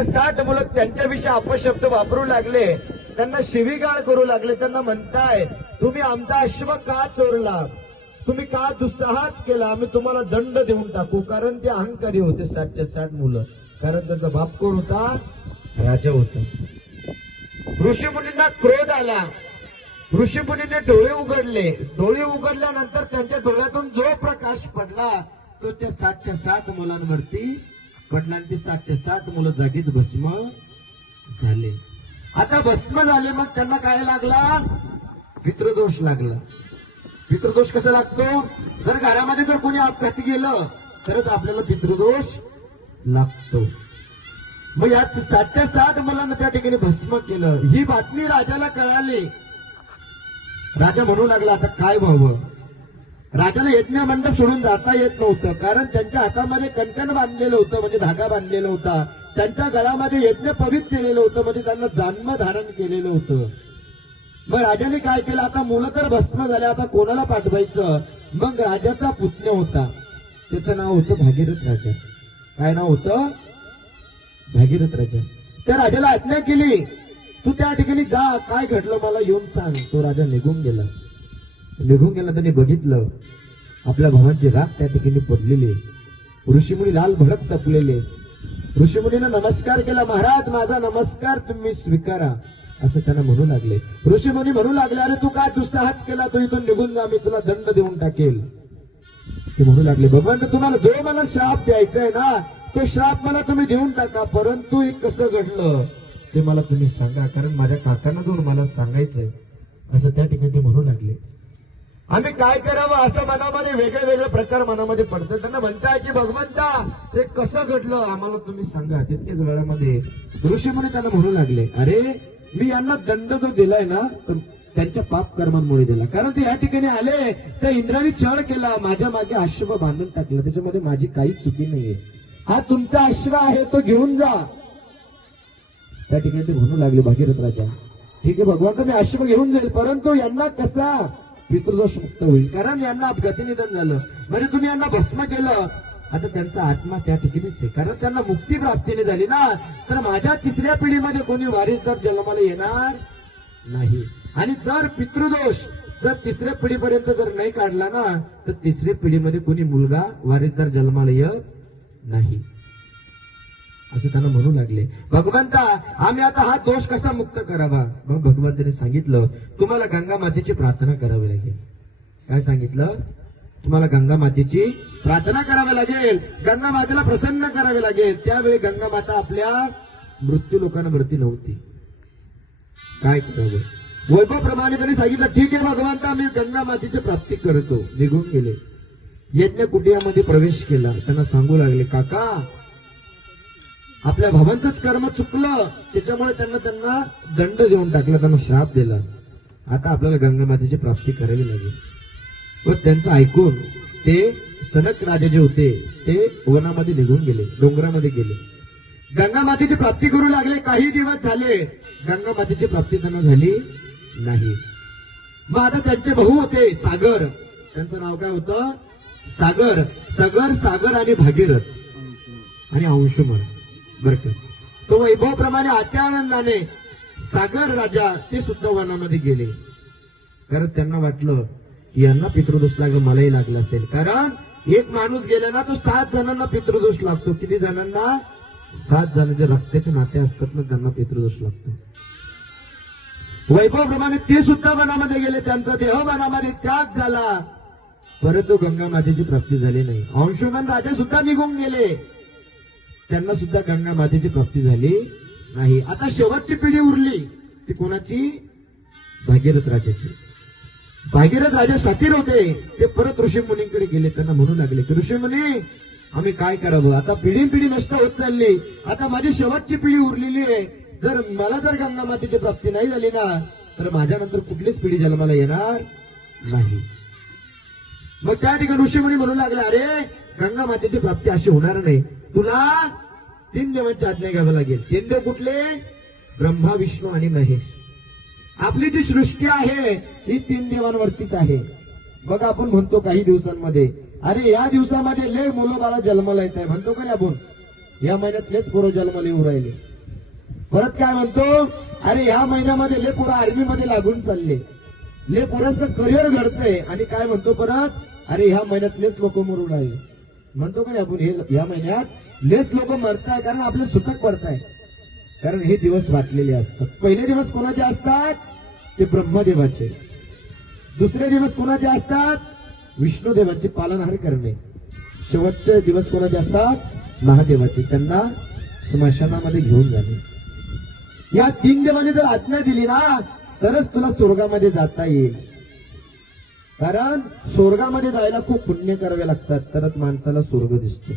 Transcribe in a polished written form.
60 मुलं त्यांच्याविषयी अपशब्द वापरू लागले, त्यांना शिवीगाळ करू लागले. त्यांना म्हणताय, तुम्ही आमचा अश्व का चोरला, तुम्ही का दुस्साहस केला, आम्ही तुम्हाला दंड देऊन टाकू. कारण ते अहंकारी होते 60च्या 60 मुलं. कारण त्यांचा बाप कोण होता, राजा होता. ऋषीमुनींना क्रोध आला. ऋषीमुनीने डोळे उघडले. डोळे उघडल्यानंतर त्यांच्या डोळ्यातून जो प्रकाश पडला तो त्या 60च्या 60 मुलांवरती पडला आणि ती 60च्या 60 मुलं जागीच भस्म झाले. आता भस्म झाले, मग त्यांना काय लागला, पितृदोष लागला. पितृदोष कसा लागतो, जर घरामध्ये जर कोणी अपघाती गेलं तरच आपल्याला पितृदोष लागतो. मग या 60च्या 60 मुलांना त्या ठिकाणी भस्म केलं. ही बातमी राजाला कळाली. राजा म्हणू लागला, आता काय व्हावं. राजाला यज्ञ मंडप सोडून जाता येत नव्हतं, कारण त्यांच्या हातामध्ये कणकण बांधलेलं होतं, म्हणजे धागा बांधलेला होता. त्यांच्या गळामध्ये यज्ञ पवित केलेलं होतं, म्हणजे त्यांना जन्म धारण केलेलं होतं. मग राजाने काय केलं, आता मुलं तर भस्म झाले, आता कोणाला पाठवायचं. मग राजाचा पुतण्या होता, त्याचं नाव होतं भागीरथ राजा. काय नाव होतं, भागीरथ राजा. त्या राजाला आज्ञा केली, तू त्या ठिकाणी जा, काय घडलं मला येऊन सांग. तो राजा निघून गेला. त्यांनी बघितलं आपल्या भावांची राख त्या ठिकाणी पडलेली. ऋषीमुनी लाल भडक तपलेले. ऋषीमुनीनं नमस्कार केला. महाराज, माझा नमस्कार तुम्ही स्वीकारा, असं त्यांना म्हणू लागले. ऋषीमुनी म्हणू लागले, अरे तू काय दुस्साहस केला, तू इथून निघून जा, मी तुला दंड देऊन टाकेल. ते म्हणू लागले, भगवंत तुम्हाला जो मला श्राप द्यायचा आहे ना, तो श्राप मला तुम्ही देऊन टाका, परंतु हे कसं घडलं ते मला तुम्ही सांगा, कारण माझ्या काकांना जाऊन मला सांगायचंय, असं त्या ठिकाणी ते म्हणू लागले. आम्ही काय करावं असं मनामध्ये वेगळे वेगळे प्रकार मनामध्ये पडतात. त्यांना म्हणताय की भगवंता ते कसं घडलं आम्हाला तुम्ही सांगा. तितकेच वेळामध्ये ऋषीमुनी त्यांना म्हणू लागले, अरे मी यांना दंड जो दिलाय ना, तर त्यांच्या पाप कर्मांमुळे दिला. कारण ते या ठिकाणी आले, त्या इंद्राने छळ केला, माझ्या मागे अश्व बांधून टाकलं, त्याच्यामध्ये माझी काहीच चुकी नाहीये. हा तुमचा अश्व आहे, तो घेऊन जा. त्या ठिकाणी ते म्हणू लागले भागीरथ राजा, ठीक आहे भगवंत, मी अश्व घेऊन जाईल, परंतु यांना कसा पितृदोष मुक्त होईल, कारण यांना अपघाती निधन झालं, म्हणजे तुम्ही यांना भस्म केलं. आता त्यांचा आत्मा त्या ठिकाणीच आहे, कारण त्यांना मुक्ती प्राप्तीने झाली ना, तर माझ्या 3ऱ्या पिढीमध्ये कोणी वारीसदार जन्माला येणार नाही. आणि जर पितृदोष जर 3ऱ्या पिढीपर्यंत जर नाही काढला ना, तर 3ऱ्या पिढीमध्ये कोणी मुलगा वारीसदार जन्माला येत नाही, असं त्यांना म्हणू लागले. भगवंता आम्ही आता हा दोष कसा मुक्त करावा. मग भगवंताने सांगितलं, तुम्हाला गंगा मातेची प्रार्थना करावी लागेल. काय सांगितलं, तुम्हाला गंगा मातेची प्रार्थना करावी लागेल, गंगा मातेला प्रसन्न करावे लागेल. त्यावेळी गंगा माता आपल्या मृत्यू लोकांवरती नव्हती. काय करावं, वैभवप्रमाणे त्यांनी सांगितलं, ठीक आहे भगवंता, मी गंगा मातेची प्राप्ती करतो. निघून गेले. यज्ञ कुटियामध्ये प्रवेश केला. त्यांना सांगू लागले, काका आपल्या भावांचंच कर्म चुकलं, त्याच्यामुळे त्यांना दंड देऊन टाकला, त्यांना श्राप दिला. आता आपल्याला गंगा मातेची प्राप्ती करावी लागेल. व त्यांचं ऐकून ते सनक राजे जे होते ते वनामध्ये निघून गेले, डोंगरामध्ये गेले, गंगा मातेची प्राप्ती करू लागले. काही दिवस झाले, गंगा मातेची प्राप्ती त्यांना झाली नाही. मग आता त्यांचे भाऊ होते सागर, त्यांचं नाव काय होतं, सागर. सागर आणि भागीरथ आणि अंशुमन. बरं, तो वैभवप्रमाणे अत्यानंदाने सागर राजा ते सुद्धा वनामध्ये गेले, कारण त्यांना वाटलं की यांना पितृदोष लागला, मलाही लागला असेल. कारण एक माणूस गेला ना, तो 7 जणांना पितृदोष लागतो. किती जणांना, 7 जणांचे रक्ताचे नाते असतात ना, त्यांना पितृदोष लागतो. वैभवप्रमाणे ते सुद्धा वनामध्ये गेले, त्यांचा देह वनामध्ये त्याग झाला, परंतु गंगा मातेची प्राप्ती झाली नाही. अंशुमन राजा सुद्धा निघून गेले, त्यांना सुद्धा गंगा मातेची प्राप्ती झाली नाही. आता शेवटची पिढी उरली, ती कोणाची, भागीरथ राजाची. भागीरथ राजा शातीर होते, ते परत ऋषीमुनींकडे गेले. त्यांना म्हणू लागले की ऋषीमुनी आम्ही काय करावं, आता पिढी नष्ट होत चालली, आता माझी शेवटची पिढी उरलेली आहे, जर मला जर गंगा मातेची प्राप्ती नाही झाली ना, तर माझ्यानंतर कुठलीच पिढी जन्माला येणार नाही. मग त्या ठिकाणी ऋषीमुनी म्हणू लागले, अरे गंगा मातेची प्राप्ती अशी होणार नाही, तुला 3 देवांची आज्ञा घ्यावी लागेल. 3 देव कुठले, ब्रह्मा, विष्णू आणि महेश. आपली जी सृष्टी आहे ही 3 देवांवरतीच आहे. बघा आपण म्हणतो काही दिवसांमध्ये, अरे या दिवसामध्ये लय मुलं बाळा जन्माला येत आहे, म्हणतो का नाही आपण, या महिन्यातलेच पोरं जन्माला येऊ राहिले. परत काय म्हणतो, अरे ह्या महिन्यामध्ये ले पोरं आर्मीमध्ये लागून चालले, ले पोरांचं करिअर घडतंय. आणि काय म्हणतो परत, अरे ह्या महिन्यातलेच लोक मरून राहिले. म्हणतो का नाही आपण, हे ह्या महिन्यात लेच लोक मरताय कारण आपले सुतक पडताय. कारण हे दिवस वाटलेले असतात. पहिले दिवस कोणाचे असतात, ते ब्रह्मदेवाचे. दुसरे दिवस कोणाचे असतात, विष्णुदेवाचे पालनहार करणे. शेवटचे दिवस कोणाचे असतात, महादेवाचे. त्यांना स्मशानामध्ये घेऊन जाणे. या 3 देवाने जर आज्ञा दिली ना, तरच तुला स्वर्गामध्ये जाता येईल. कारण स्वर्गामध्ये जायला खूप पुण्य करावे लागतात, तरच माणसाला स्वर्ग दिसतो.